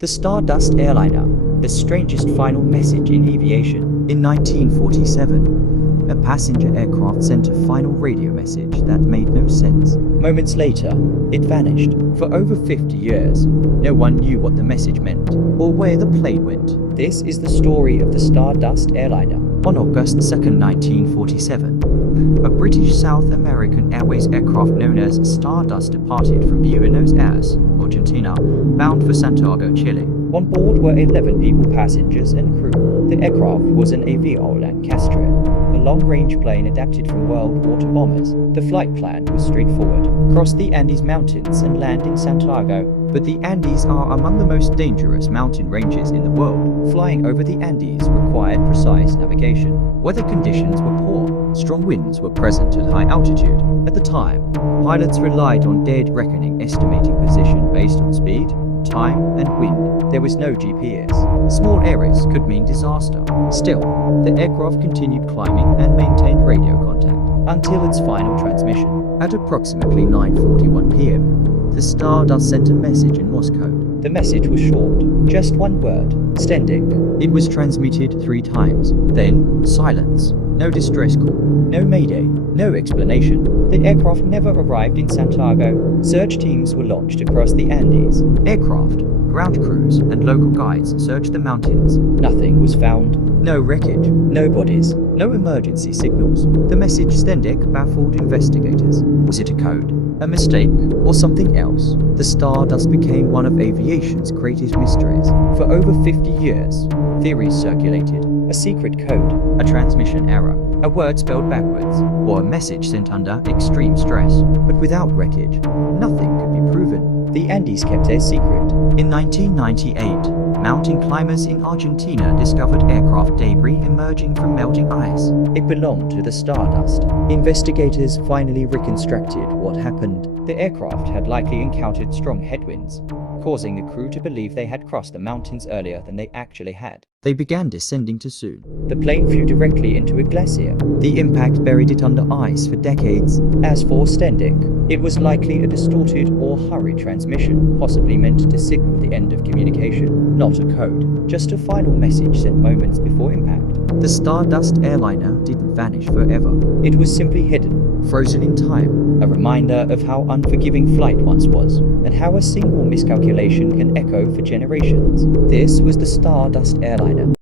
The Stardust Airliner, the strangest final message in aviation. In 1947, a passenger aircraft sent a final radio message that made no sense. Moments later, it vanished. For over 50 years, no one knew what the message meant Or where the plane went. This is the story of the Stardust Airliner. On August 2nd, 1947, a British South American Airways aircraft known as Stardust departed from Buenos Aires, Argentina, bound for Santiago, Chile. On board were 11 people, passengers and crew. The aircraft was an Avro Lancastrian, a long-range plane adapted from World War II bombers. The flight plan was straightforward: cross the Andes Mountains and land in Santiago. But the Andes are among the most dangerous mountain ranges in the world. Flying over the Andes required precise navigation. Weather conditions were poor. Strong winds were present at high altitude. At the time, pilots relied on dead reckoning, estimating position based on speed, time, and wind. There was no GPS. Small errors could mean disaster. Still, the aircraft continued climbing and maintained radio contact Until its final transmission. At approximately 9:41 p.m., the Stardust sent a message in Morse code. The message was short, just one word: Stendig. It was transmitted 3 times, then silence. No distress call. No mayday, no explanation. The aircraft never arrived in Santiago. Search teams were launched across the Andes. Aircraft, ground crews, and local guides searched the mountains. Nothing was found. No wreckage. No bodies. No emergency signals. The message Stendig baffled investigators. Was it a code, a mistake, or something else? The Stardust became one of aviation's greatest mysteries. For over 50 years, theories circulated. A secret code, a transmission error, a word spelled backwards, or a message sent under extreme stress. But without wreckage, nothing could be proven. The Andes kept their secret. In 1998, mountain climbers in Argentina discovered aircraft debris emerging from melting ice. It belonged to the Stardust. Investigators finally reconstructed what happened. The aircraft had likely encountered strong headwinds, causing the crew to believe they had crossed the mountains earlier than they actually had. They began descending too soon. The plane flew directly into a glacier. The impact buried it under ice for decades. As for Stendig, it was likely a distorted or hurried transmission, possibly meant to signal the end of communication. Not a code, just a final message sent moments before impact. The Stardust Airliner didn't vanish forever. It was simply hidden, frozen in time. A reminder of how unforgiving flight once was, and how a single miscalculation can echo for generations. This was the Stardust Airliner.